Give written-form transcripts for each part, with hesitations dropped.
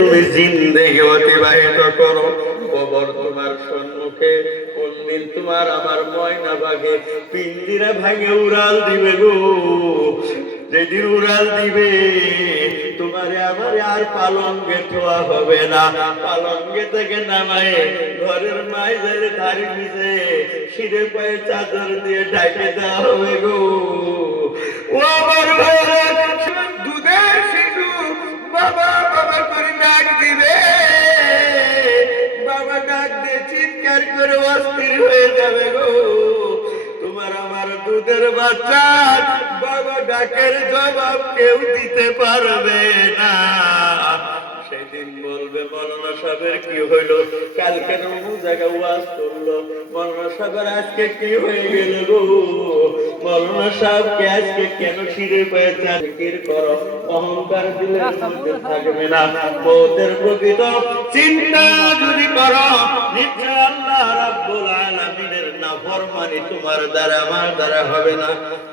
তুমি জিন্দেগি অতিবাহিত করো। কবর তোমার সম্মুখে, কোন দিন তোমার আমার ময়না ভাগে পিঞ্জিরা ভাগে উড়াল দিবে গো। যেদিন উড়াল দিবে তোমারে আমারে আর পালঙ্গে ঠোয়া হবে না। পালঙ্গে থেকে নামায়ে ঘরের মাইজের ধারে নিচে শিরে পায়ে চাদর দিয়ে ঢাকে দেওয়া হবে গো। ও আমার ভাইরা, দুধের শিশু বাবা বাবা করে ডাক দিবে। বাবা ডাক দিয়ে চিৎকার করে অস্থির হয়ে যাবে গো। তোমার আমার দুধের বাচ্চা বাবা ডাকের জবাব কেউ দিতে পারবে না। সেদিন বলবে মৌলানা সাহেবের কি হইলো, কালকে অমুক জায়গায় ওয়াজ করলো, মৌলানা সাহেবের আজকে কি হয়ে গেল গো। মৌলানা সাহেবকে আজকে কেন শিরে পায়ে চাকরির করো, অহংকার দিলে থাকবে না। মৌতের প্রকৃত চিন্তা যদি করো, নিশ্চয় আল্লাহ রাব্বুল আলামিনের নাফরমানি তোমার দ্বারা আমার দ্বারা হবে না।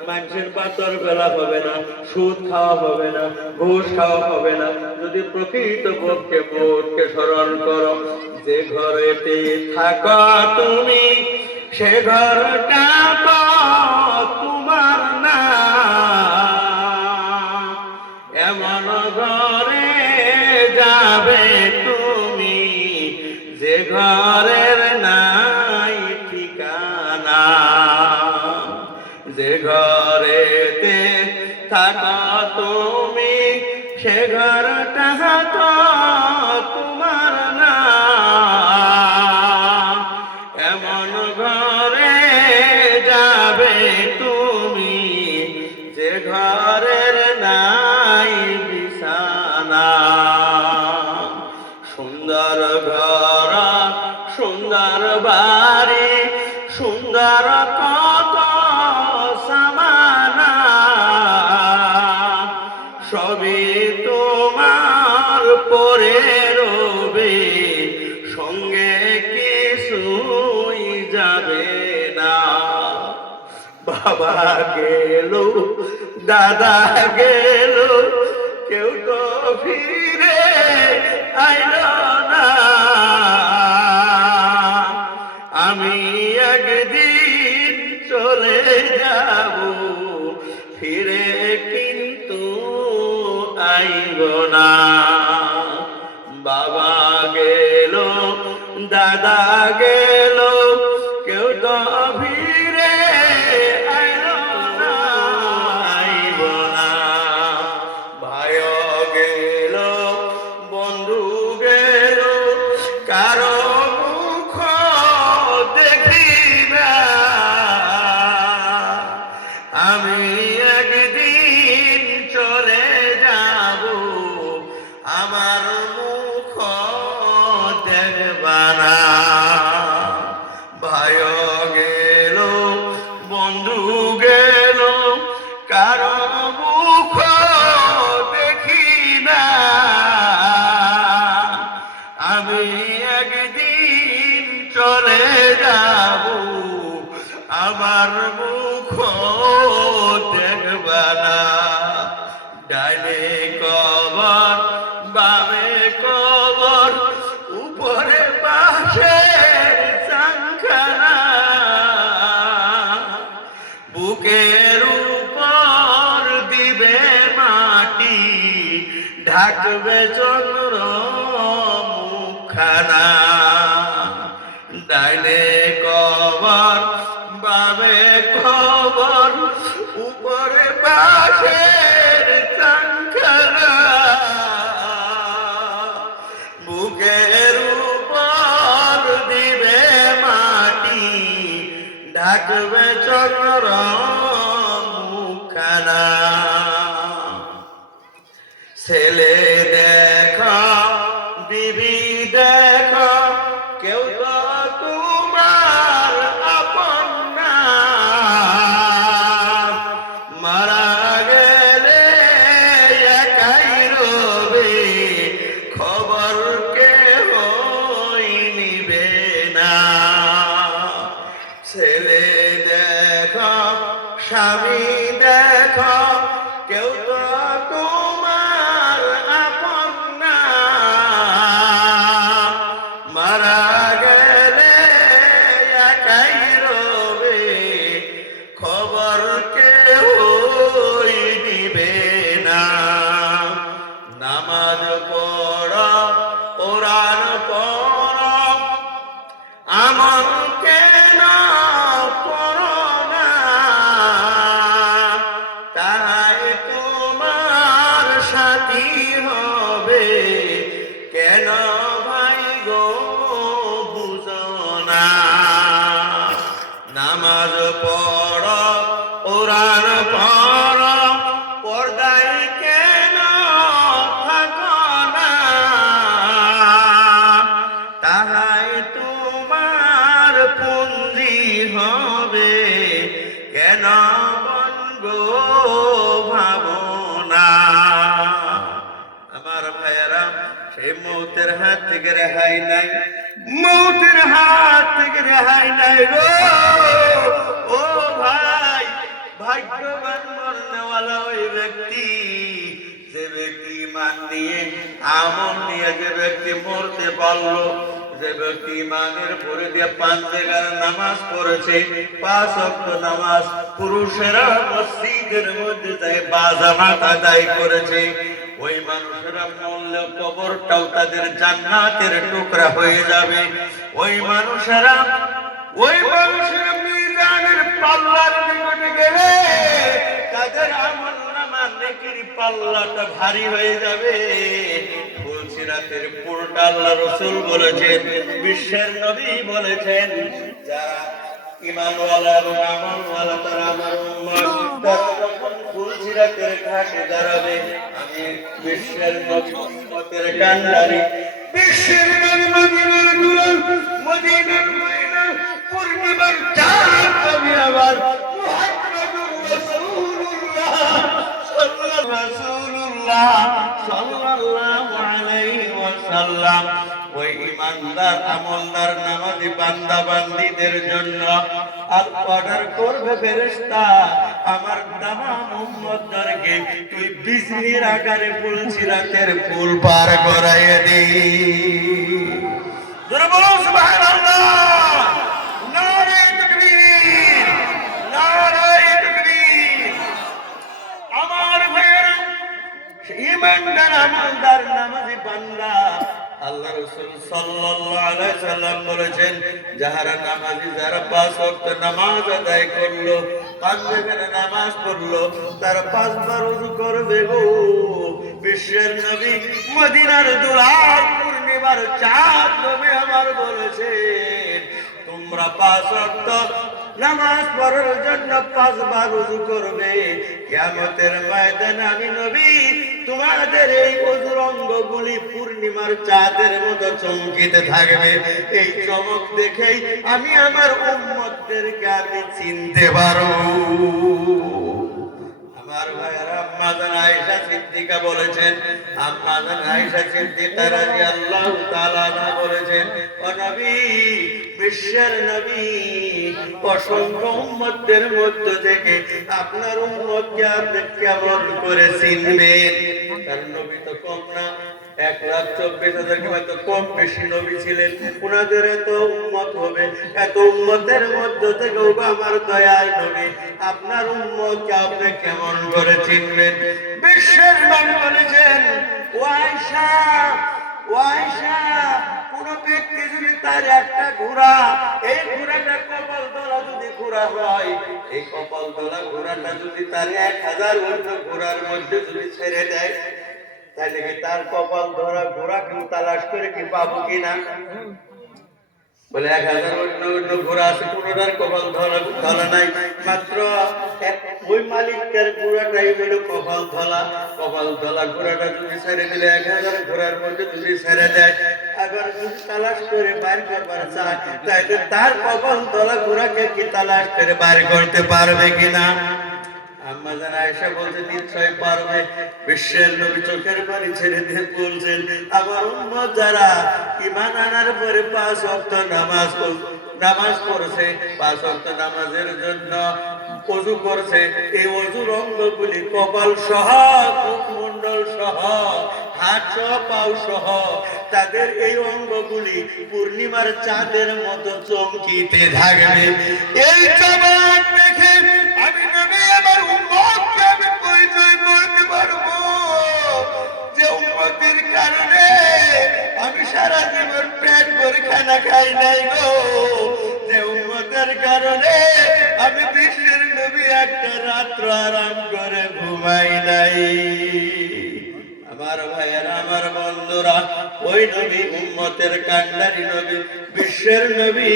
মানুষের পাতর বেলা হবে না, সুদ খাওয়া হবে না, ঘুষ খাওয়া হবে না। যদি প্রকৃত পক্ষে মৌতকে স্মরণ করো, যে ঘরেতে থাকো তুমি সে ঘরটা তোমার না। এমন ঘরে যাবে তুমি যে ঘরের নাই ঠিকানা। যে ঘরেতে থাকো তুমি সে ঘরটা তোমার না। এমন ঘরে যাবে তুমি যে ঘরের নাই বিছানা। সুন্দর ঘর, সুন্দর বাড়ি, সুন্দর কত সামানা, সবই তোমার পরে রবে, সঙ্গে কিছুই যাবে না। বাবা গেল, দাদা গেল, কেউ তো ফিরে আইল না। আমি একদিন চলে যাব, ফিরে কিন্তু আইব না। বাবা গেল, দাদা গেল, কেউ তো ফিরে আইল না, আইব না। ভাই গেল, বন্ধু গেল, কারো মুখ দেখি না। আমি একদিন চলে যাব, আমার মুখ দেখবা না। ভাই গেল, বন্ধু গেল, কারো মুখ দেখি না। আমি একদিন চলে যাব, আমার মুখ দেখবা না। ডাইনে কবর, বামে কবর, উপরে পাশের চাংখানা, বুকের উপর দিবে মাটি, ঢাকবে চন্দ্র মুখখানা। ডাইনে কবর, বামে কবর, উপরে পাশের চাংখানা, বুকের উপর দিবে মাটি, ঢাকবে চন্দ্র মুখখানা। ছেলে দেখো, বিবি দেখো, কেউ তো তোমার আপন না। মারা গেলে একাই রবে, খবর কেহই নিবে না। ছেলে দেখো, স্বামী দেখো, কেউ তো তোমার কেন ভাই গো বুঝো না? নামাজ পড়, কোরআন পড়, পর্দায় কেন থাকো না? তাহাই তোমার পুঞ্জি হবে, কেন গো ভাবনা? আমার ভাইয়েরা, সেই মৌতের হাত থেকে রেহাই নাই, মৌতের হাত থেকে রেহাই নাই গো। ও ভাই, ভাগ্যবান মরনেওয়ালা ওই ব্যক্তি, যে ব্যক্তি ইমান নিয়ে আমল নিয়ে যে ব্যক্তি মরতে পারলো, যে ব্যক্তি ইমানের পরে দিয়ে 5 জায়গার নামাজ পড়েছে, 5 ওয়াক্ত নামাজ পুরুষেরা মসজিদের মধ্যে যায় বাজামাত আদায় করেছে, ওই মানুষেরা মরলেও কবরটাও তাদের জান্নাতের টুকরা হয়ে যাবে। ওই মানুষেরা মিজানের পাল্লার নিকটে গেলে তাদের আমলনামা নেকির পাল্লাটা ভারী হয়ে যাবে। রাতের পুরোটা আল্লাহ রাসূল বলেছেন, বিশ্বের নবী বলেছেন, যারা ঈমানওয়ালা এবং আমলওয়ালা তারা আমার উম্মত, তারা যখন ফুলসিরাতের ঘাটে দাঁড়াবে, আমি বিশ্বের নবী উম্মতের কান্ডারি, বিশ্বের নবী মদিনার দুলাল, মদিনার ময়না পূর্ণিমার চাঁদ আমি আবার মুহাম্মদুর রাসূলুল্লাহ সাল্লাল্লাহু আলাইহি ওয়াসাল্লাম ওই ঈমানদার আমলদার নামাজি বান্দা বান্দীদের জন্য অর্ডার করবে ফেরেশতা, আমার তামাম উম্মতদেরকে তুই বিজলির আকারে ফুলসিরাতের পুল পার করাইয়া দে। জোরে বলো সুবহানাল্লাহ, নারে তাকবীর, নারে তাকবীর। আমার ভাইয়েরা, ঈমানদার আমলদার নামাজি বান্দা, আল্লাহ রাসূল সাল্লাল্লাহু আলাইহি সাল্লাম বলেছেন, যারা নামাজি, যারা 5 ওয়াক্ত নামাজ আদায় করলো, 5 ওয়াক্ত নামাজ পড়লো, তারা 5 বার ওযু করবে গো। বিশ্বের নবী মদিনার দুলাল পূর্ণিমার চাঁদ নবী আমার বলেছেন, তোমরা 5 ওয়াক্ত নামাজ পড়ার জন্য 5 বার ওযু করবে। কিয়ামতের ময়দানে আমি নবী তোমাদের এই ওযুর অঙ্গগুলি পূর্ণিমার চাঁদের মতো চমকিতে থাকবে। এই চমক দেখেই আমি আমার উম্মতদেরকে আমি চিনতে পারবো। আমার ভাইয়েরা, আম্মা জান আয়েশা সিদ্দিকা বলেছেন, আম্মা জান আয়েশা সিদ্দিকা রাদিয়াল্লাহু তাআলা আনহা বলেছেন, ও নবী, বিশ্বের নবী, অসংখ্য উম্মতদের মধ্য থেকে আপনার উম্মতকে আপনি কেমন করে চিনবেন? কারণ নবী তো কম না, 1,24,000 কি হয়তো কম বেশি নবী ছিলেন, ওনাদের এত উম্মত হবে, এত উম্মতের মধ্য থেকে আমার দয়ার নবী, আপনার উম্মতকে আপনি কেমন করে চিনবেন? বিশ্বের নবী বলেছেন, ও আয়েশা, ও আয়েশা, কোন ব্যক্তি যদি তার একটা ঘোড়া, এই ঘোড়াটা কপাল তলা যদি ঘোড়া হয়, এই কপাল তলা ঘোড়াটা যদি তার 1000 অন্য ঘোড়ার মধ্যে যদি ছেড়ে দেয়, তাহলে কি তার কপাল ধরা ঘোড়া কেউ তালাশ করে কি পাবো কিনা? বলে 1000 অন্য ঘোড়া আছে, কোনটার কপাল ধরা নাই, মাত্র ওই মালিকের ঘোড়াটাই হলো কপাল ধলা। কপাল ধলা ঘোড়াটা যদি ছেড়ে দিলে 1000 ঘোড়ার মধ্যে যদি ছেড়ে দেয়, আবার যদি তালাশ করে বাইর করবার চায়, তাইলে তার কপাল ধলা ঘোড়াকে কি তালাশ করে বাইর করতে পারবে কিনা? আম্মা জান আয়েশা বলতেন, নিশ্চয় পারবে। বিশ্বের নবী চোখের পানি ছেড়ে দিয়ে বলছেন, আমার উম্মত যারা ঈমান আনার পরে 5 ওয়াক্ত নামাজ পড়ছে, 5 ওয়াক্ত নামাজের জন্য ওযু করছে, এই ওযুর অঙ্গগুলি কপাল সহ, মুখমণ্ডল সহ, হাত সহ, পাও সহ, তাদের এই অঙ্গগুলি পূর্ণিমার চাঁদের মতো চমকিতে থাকবে। এই চমক দেখে আমি নবী আমার উম্মতকে আমি পরিচয় করতে পারবো যে উম্মতের কারণে আমি সারা জীবন পেট ভরে খানা খাই নাই গো, যে উম্মতের কারণে আমি বিশ্বের নবী একটা রাত্র আরাম করে ঘুমাই নাই। আমার ভাইয়েরা, আমার বন্ধুরা, ওই নবী উম্মতের কান্ডারি নবী, বিশ্বের নবী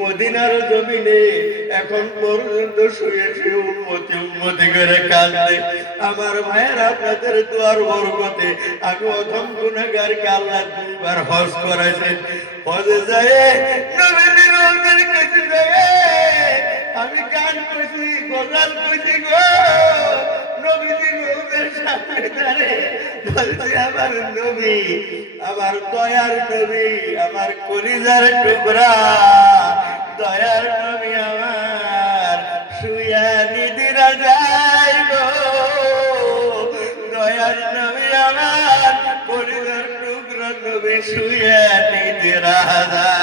মদিনার জমিনে এখন পর্যন্ত শুয়ে শুয়ে উম্মতি করে কাঁদে। আমার ভাইয়ের আপনাদের দুয়ার বরকতে আমি অথম গুনাহগারকে আল্লাহ দুইবার হজ করাইছেন। হজে যায় নবীর রওজার কাছে যায় আমি গান কইছি, গজল কইছি গো, নবীর রওজার সামনে দাঁড়িয়ে বলছি আমার নবী, আমার দয়ার নবী, আমার কলিজার টুকরা দয়ার নবী আমার শুয়া নিদিরা যায় গো, দয়ার নবী আমার কলিজার টুকরা নবী শুয়া নিদিরা যায়।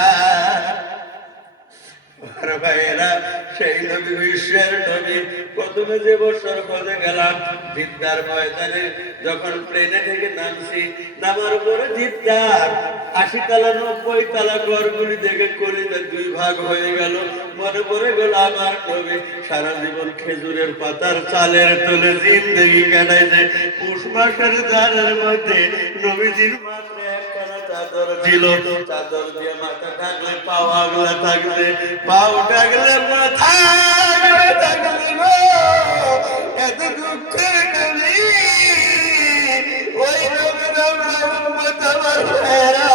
ভাইয়েরা, সেই নবী বিশ্বের নবী প্রথমে যে বছর হজে গেলাম জিদ্দার ময়দানে, যখন প্লেনে থেকে নামছি, নামার পরে জিদ্দার 80 তলা 90 তলা ঘরগুলি দেখে কলিজা দুই ভাগ হয়ে গেল। মনে পড়ে গেল আমার নবী সারা জীবন খেজুরের পাতার চালের তলে জিন্দগি কাটাইছে। পুষ মাসের জালের মধ্যে নবীজির মাত্র একখানা চাদর ছিল, চাদর দিয়ে মাথা ঢাকলে পাও আগলা থাকলে, পাও ঢাকলে মাথা থাকলে গো, এত দুঃখের নবী ওই নবীর উম্মত আমার ভাইয়েরা,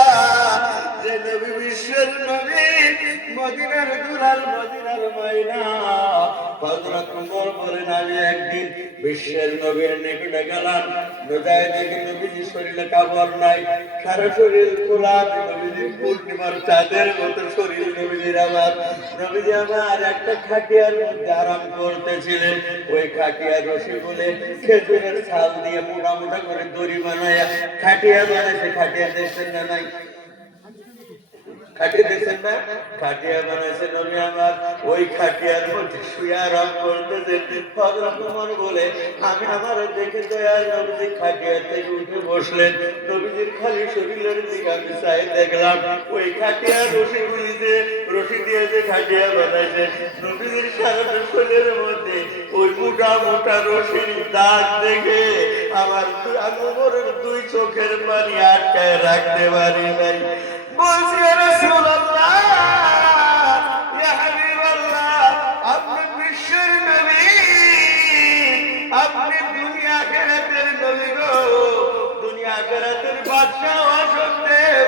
যে নবী বিশ্বের নবী মদিনার দুলাল মদিনার ময়না হযরত ওমর বলেন আমি একদিন বিশ্বের নবীর নিকটে গেলাম, যায় দেখি নবীজির শরীরে কাপড় নাই, সারা শরীর খোলা, নবীজির পূর্ণিমার চাঁদের মতো শরীর নবীজির আমার। নবীজি আমার একটা খাটিয়ার মধ্যে আরাম করতেছিলেন, ওই খাটিয়ার রশি বলে খেজুরের ছাল দিয়ে মোটা মোটা করে দড়ি বানায়া খাটিয়া বানাইছে। খাটিয়া দেখছেন না নাই? খাটিয়া দেখছেন না? খাটিয়া বানাইছে নবী আমার, ওই খাটিয়ার মধ্যে শুয়ে আরাম করতেছেন। হযরত ওমর বলে আমি আমার দেখে দয়াল নবীজি খাটিয়া থেকে উঠে বসলেন, নবীজির খালি শরীরের দিকে আমি চাই দেখলাম, ওই খাটিয়ার রশি দিয়ে যে খাটিয়া বানাইছে, নবীজির সারাটা শরীরের মধ্যে ওই মোটা মোটা রশির দাগ দেখে আমার ওমরের দুই চোখের পানি আটকায় রাখতে পারি নাই। বলছি ইয়া রাসূলুল্লাহ, ইয়া হাবিবাল্লাহ, আপনি বিশ্বের নবী, আপনি দুনিয়া আখিরাতের নবী গো, দুনিয়া আখিরাতের বাদশা হওয়া সত্ত্বেও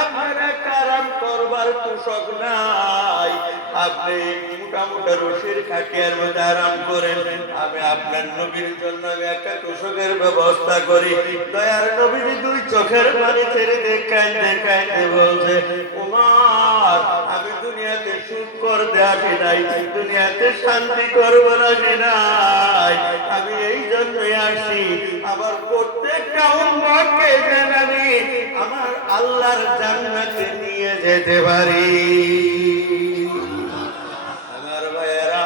আপনার একটা আরাম করবার তোষক নাই, আপনি মোটা মোটা রশির খাটিয়ার মধ্যে আরাম করেন, আমি আপনার নবীর জন্য আমি একটা তোষকের ব্যবস্থা করি। দয়ার নবীজি দুই চোখের পানি ছেড়ে দেখাইতে বলছে ওমর, আমি দুনিয়াতে সুখ করতে আসি নাই, দুনিয়াতে শান্তি করবার আসি নাই, আমি এই জন্যই আসি আমার প্রত্যেকটা উম্মতকে যেন আমি আমার আল্লাহর জান্নাতে নিয়ে যেতে পারি। আমার ভাইয়েরা,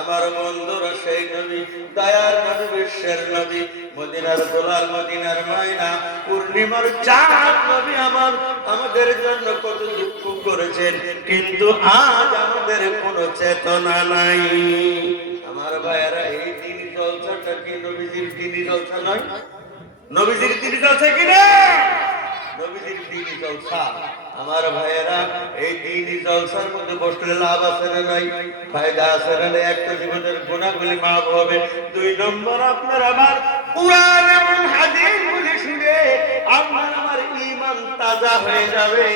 আমার বন্ধুরা, সেই নবী দয়ার নবী বিশ্বের নবী মদিনার দোলার মদিনার ময়না পূর্ণিমার চাঁদ নবী আমার আমাদের জন্য কত দুঃখ করেছেন, কিন্তু আজ আমাদের কোনো চেতনা নাই। আমার ভাইয়েরা, এই দিন জলসাটা কি নবীজির দিনই জলসা নয়? নবীজির দিনই জলসা কিনা? নবীজির দিনই জলসা। আমার ভাইয়েরা, এই দিনই জলসার মধ্যে বসলে লাভ আছে না নাই? ফায়দা আছে না নাই? একটা জীবনের গুনাহগুলি মাফ হবে। 2 নম্বর, আপনার আমার কুরআন এবং হাদিস গুলি শুনে আপনার আমার ঈমান তাজা হয়ে যাবে।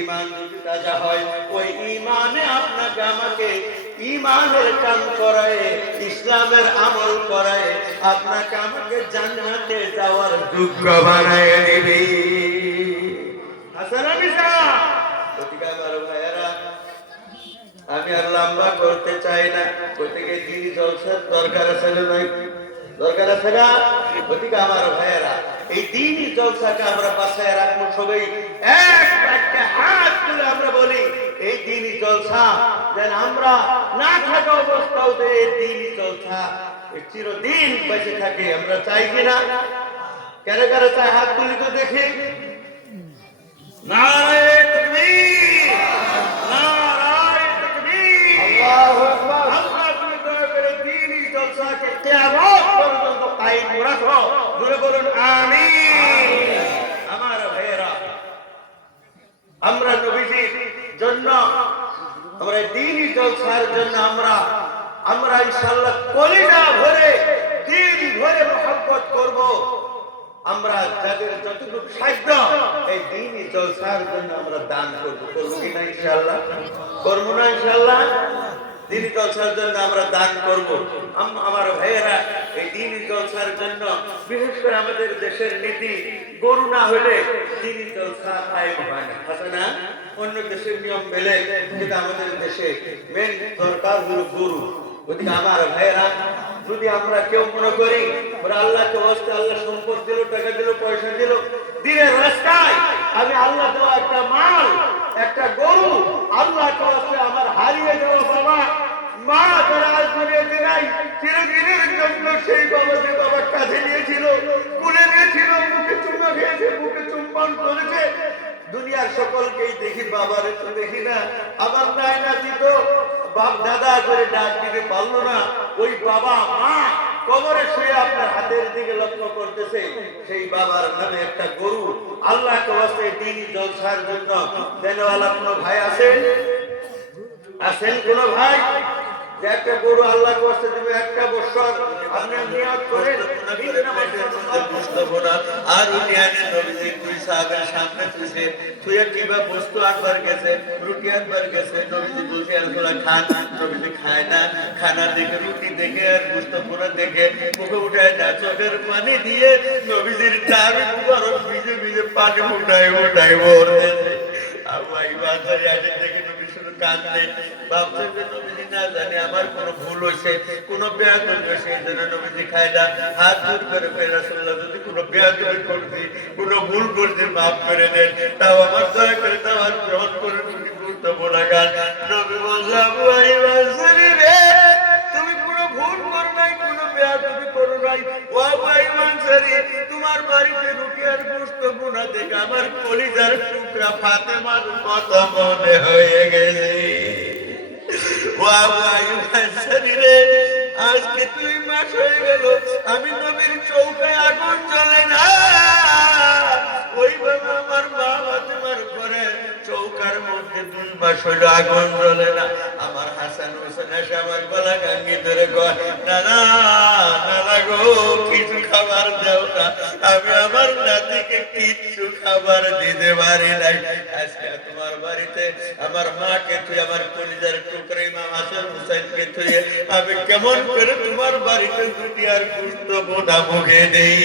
ঈমান যদি তাজা হয়, ওই ঈমানে আপনাকে আমাকে ঈমানের কাম করায়, ইসলামের আমল করায়, আপনাকে আমাকে জান্নাতে যাওয়ার যোগ্য বানায় দিবে। আমি আর লম্বা করতে চাই না, ওদিকে দিনই জলসার দরকার আছে না নাই? দরকার আছে না? ওদিকে আমার ভাইয়েরা, এই দিনই জলসাকে আমরা বাঁচায় রাখবো। সবাই এক বাক্যে হাত তুলে আমরা বলি, এই দিনই জলসা যেন আমরা না থাকা অবস্থাও এই দিনই জলসা চিরদিন বেঁচে থাকে। আমরা চাই কিনা? কারা কারা চাই? হাত তুলি তো দেখি। নারায়ে তাকবীর, নারায়ে তাকবীর, আল্লাহু আকবার। আল্লাহ তুমি দয়া করে দ্বীনি জলসাকে কিয়ামত পর্যন্ত কায়েম রাখো। জোরে বলুন আমিন। আমার ভাইয়েরা, এই দ্বীনি জলসার জন্য আমরা ইনশাআল্লাহ কলিজা ভরে দিল ভরে মহব্বত করব। আমরা যাদের যতটুকু সাধ্য এই দ্বীনি জলসার জন্য আমরা দান করব। করব কি না ইনশাআল্লাহ? করব না ইনশাআল্লাহ? দ্বীনি জলসার জন্য আমরা দান করব। আমার ভাইয়েরা, এই দ্বীনি জলসার জন্য বিশেষ করে আমাদের দেশের নীতি গরু না হলে দ্বীনি জলসা কায়েম হয় না, আছে না? অন্য দেশের নিয়ম মেলে, কিন্তু আমাদের দেশে মেন দরকার হলো গরু। ওদিকে আমার ভাইয়েরা, যদি আমরা কেউ মনে করি আল্লাহকে ওয়াস্তে আল্লাহ সম্পদ দিল, টাকা দিল, পয়সা দিল, দিনের রাস্তায় আমি আল্লাহ দেওয়া একটা মাল, একটা গরু আল্লাহকে ওয়াস্তে আমার হারিয়ে দেওয়া বাবা মা যারা আজ দুনিয়াতে নাই, চিরদিনের জন্য সেই বাবা যে বাবার কাছে নিয়েছিল, কুলে নিয়েছিল, মুখে চুম্মা খেয়েছে, মুখে চুম্বন করেছে, দুনিয়ার সকলকেই দেখি, বাবার একটু দেখি না। আমার নাই নাতি তো বাপ দাদা করে ডাক দিতে পারলো না, ওই বাবা মা কবরে শুয়ে আপনার হাতের দিকে লক্ষ্য করতেছে, সেই বাবার নামে একটা গরু আল্লাহকে ওয়াস্তে দ্বীনি জলসার জন্য দেনওয়ালা কোনো ভাই আছেন কোনো ভাই যে একটা গরু আল্লাহকে ওয়াস্তে দিবে? একটা বছর আপনি নিয়ত করেন আর উনিয়ানে নবীজি দুই সাহাবের সামনে তুইছে, তুই কিবা বস্তু আনবার গেছে, রুটি আনবার গেছে, নবীজি বলছে আলগুলা খান, নবীজি খায় না, খানার দেখে রুটি দেখে আর বস্তু পুরো দেখে মুখে উঠায় না, চোখের পানি দিয়ে নবীজির ডাবে মুবারক ভিজে ভিজে পানি উঠায় ভরতেছে। আল্লাহ বাজারে আসে দেখে নবী শুধু কাঁদলে, ভাবছেন যে নবীজি না জানি আমার কোনো ভুল হয়েছে, কোনো বেয়াদবি হয়েছে, এই জন্য নবীজি খায় না। হাত জোর করে রাসূলুল্লাহ যদি কোনো বেয়াদবি করছি, কোনো ভুল করছি, মাফ করে দেন, তাও আমার দয়া করে তাও আর গ্রহণ করে তুমি গুরুত্ব লাগান। নবী বললাম আবু আইয়ুব আনসারী রে, তুমি কোনো ভুল করো নাই, কোনো বেয়াদবি করো নাই। ও আবু আইয়ুব আনসারী, তোমার বাড়িতে রুটি আর গোশত বোনা দেখে আমার কলিজার টুকরা ফাতেমার কথা মনে হয়ে গেছে। ও আবু আইয়ুব আনসারী রে, আজকে 2 মাস হয়ে গেল আমি নবীর চৌকায় আগুন জ্বলে না, ওইভাবে আমার মা ফাতেমার ঘরে চৌকার মধ্যে 2 মাস হইল আগুন জ্বলে না। আমার হাসান হোসেন এসে আমার গলা গাঙ্গি ধরে কয়, নানা নানা গো, কিছু খাবার দাও না, আমি আমার নাতিকে কিচ্ছু খাবার দিতে পারি নাই। আজকে তোমার বাড়িতে আমার মাকে তুই, আমার কলিজার টুকরা ইমাম হাসান হুসাইনকে তুই, আমি কেমন করে তোমার বাড়িতে রুটি আর গোশত বোনা মুখে দেই?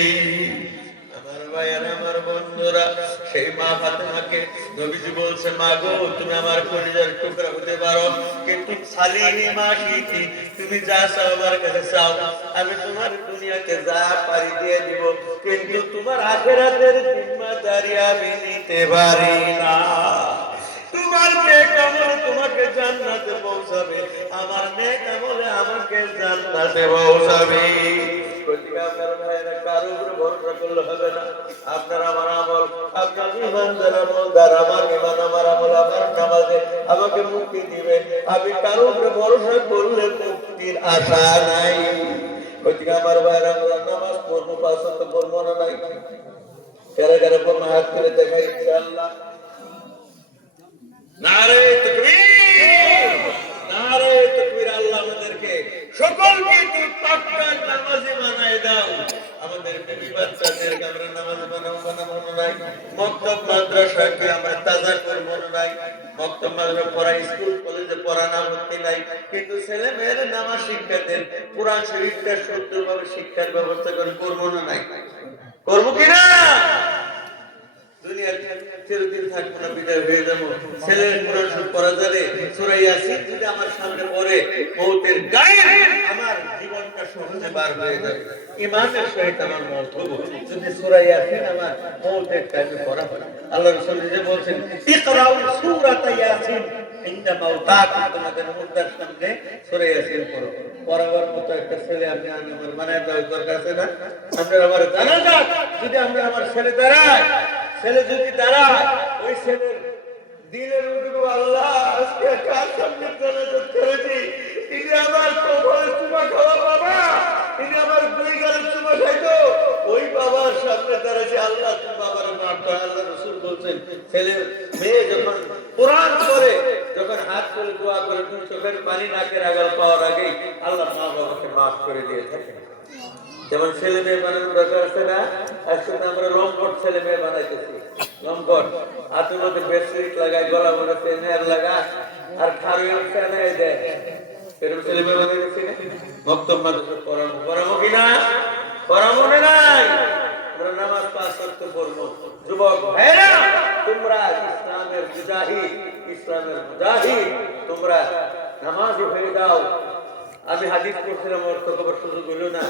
আমার ভাইয়েরা, আমার বন্ধুরা, সেই মা ফাতেমাকে নবীজি বলছে, মা গো, তুমি আমার কলিজার টুকরা হতে পারো, কিন্তু সালিনি মা শিখি, তুমি যা চাও আমার কাছে চাও, আমি তোমার দুনিয়াকে যা পারি দিয়ে দিব, কিন্তু তোমার আখিরাতের জিম্মাদারি আমি নিতে পারি না। তোমার নেক আমল তোমাকে জান্নাতে পৌঁছাবে, আমার নেক আমলে আমাকে জান্নাতে পৌঁছাবে। আপনার ভাইয়েরা, কারো উপরে ভরসা করলে হবে না। আপনার আমার আমল, আপনার ইমানদার আমল, আমার ইমান, আমার আমল, আমার নামাজে আমাকে মুক্তি দিবে। আমি কারো উপরে ভরসা করলে মুক্তির আশা নাই। ওইদিকে আমার ভাইয়েরা, আমরা নামাজ পড়বো, 5 ওয়াক্ত পড়বো না নাই? কারা কারা পড়বো হাত করে দেখাই ইনশাআল্লাহ। নারে তাকবীর, নারে তাকবীর। আল্লাহ আমাদেরকে সকলকে তুই পাক্কা নামাজি বানায় দাও। আমাদের বেবি বাচ্চাদেরকে আমরা নামাজি বানাবো নাই। মক্তব মাদ্রাসাকে আমরা তাজা করব নাই। মক্তব মাদ্রাসা পড়া, স্কুল কলেজে পড়ানো হচ্ছে নাই, কিন্তু ছেলে মেয়েদের নামাজ শিক্ষা দেন, কোরআন শরীফটা শুদ্ধভাবে শিক্ষার ব্যবস্থা করে করবো না নাই? করবো কিনা? দুনিয়ার চিরদিন থাকবো না, বিদায় হয়ে যাবো। ছেলের কোরআন শরীফ পড়া যাবে, সূরা ইয়াসিন যদি আমার সামনে পড়ে, মওতের গায়ে আমার জীবনটা সহজে পার হয়ে যাবে। ঈমানের সহিত আমার মওত হবে যদি সূরা ইয়াসিন আমার মওতের টাইমে পড়া হয়। আল্লাহ রাসূল নিজে বলছেন, ইকরাউ সূরাতা ইয়াসিন ইনদা মাউতাকুম, তোমাদের মুর্দার সামনে সূরা ইয়াসিন পড়ো। পড়াবার মতো একটা ছেলে আপনি আমার বানায় দেওয়ার দরকার আছে না? আপনারা আমার জানা যাক, যদি আমরা আমার ছেলে দাঁড়ায়, ছেলে যদি দাঁড়ায়, ওই ছেলের দিলের উঠবো, আল্লাহ আজকে কার সামনে জানাজাত করেছি, তিনি আমার কবরে চুমা খাওয়া বাবা, তিনি আমার 2 গালে চুমা খাইতো, ওই বাবার সামনে দাঁড়াচ্ছে, আল্লাহ তুমি বাবার মাফ করো। আল্লাহ রাসূল বলছেন, ছেলে মেয়ে যখন কোরআন পড়ে যখন হাত করে দোয়া করে তুমি চোখের পানি নাকের আগাল পাওয়ার আগেই আল্লাহ মা বাবাকে মাফ করে দিয়ে থাকেন। যেমন ছেলে মেয়ে বানানোর দরকার আছে না, একসাথে আমরা লম্পট ছেলে মেয়ে বানাইতেছি। লম্পট হাতের মধ্যে ব্রেসলেট লাগায়, গলা মধ্যে চেনের লাগা, আর খারুই ফেলে দেয়, এরকম ছেলে মেয়ে বানাইতেছি না। মক্তব মাদ্রাসা পড়াবো, পড়াবো কিনা? পড়াবো না নাই? আমরা নামাজ পাঁচ ওয়াক্ত পড়বো। যুবক ভাইরা, তোমরা ইসলামের মুজাহিদ, ইসলামের মুজাহিদ, তোমরা নামাজি হয়ে যাও। আমি হাদিস পড়ছিলাম, অর্থ খবর সুযোগ হইল না।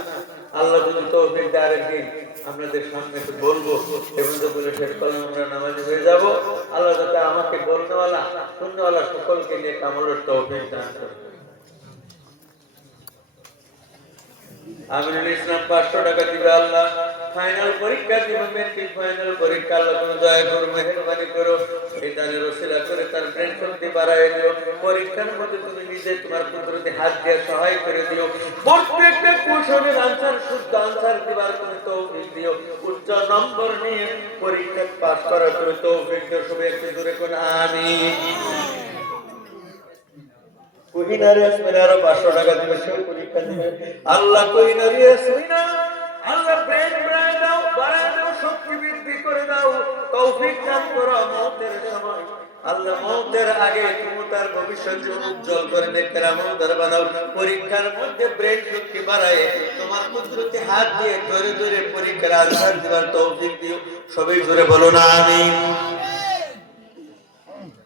আল্লাহ যদি তৌফিক দেয় আরেকদিন আপনাদের সামনে একটু বলবো, এবং তো বলে শেষ করলাম আমরা নামাজি হয়ে যাব। আল্লাহ যাতে আমাকে বলনেওয়ালা শুননেওয়ালা সকলকে নিয়ে কামলের তৌফিক দান করে। আমিনুল ইসলাম 500 টাকা দিবে আল্লাহ। ফাইনাল পরীক্ষা দিবে, মেট্রিক ফাইনাল পরীক্ষা, আল্লাহ তুমি দয়া করো, মেহেরবানি করো, এই দানের ওসিলা করে তার ব্রেন শক্তি বাড়ায় দিও। পরীক্ষার মধ্যে তুমি নিজে তোমার কুদরতে হাত দিয়ে সহায় করে দিও। প্রত্যেকটা কোশ্চেনের আনসার শুদ্ধ আনসার দিবার তুমি তৌফিক দিও। উচ্চ নম্বর নিয়ে পরীক্ষা পাস করার তুমি তৌফিক দিও। সবাই একটু জোরে কোন আমিন। কোহিনারে আসলে আরো 500 টাকা দিবে, সেও পরীক্ষা দিবে। আল্লাহ কোহিনারে আসলে না, আল্লাহ ব্রেন বাড়ায় দাও, বাড়ায় দাও, শক্তি বৃদ্ধি করে দাও, তৌফিক দান করো। মওতের সময় আল্লাহ মওতের আগে তুমি তার ভবিষ্যৎ উজ্জ্বল করে নেকের আমলদার বানাও। পরীক্ষার মধ্যে ব্রেন শক্তি বাড়ায় তোমার কুদরতি হাত দিয়ে ধরে ধরে পরীক্ষার আনসার দিবার তৌফিক দিও। সবাই জোরে বলো না আমিন।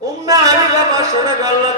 উম্মে হাবিবা 500 টাকা আল্লাহ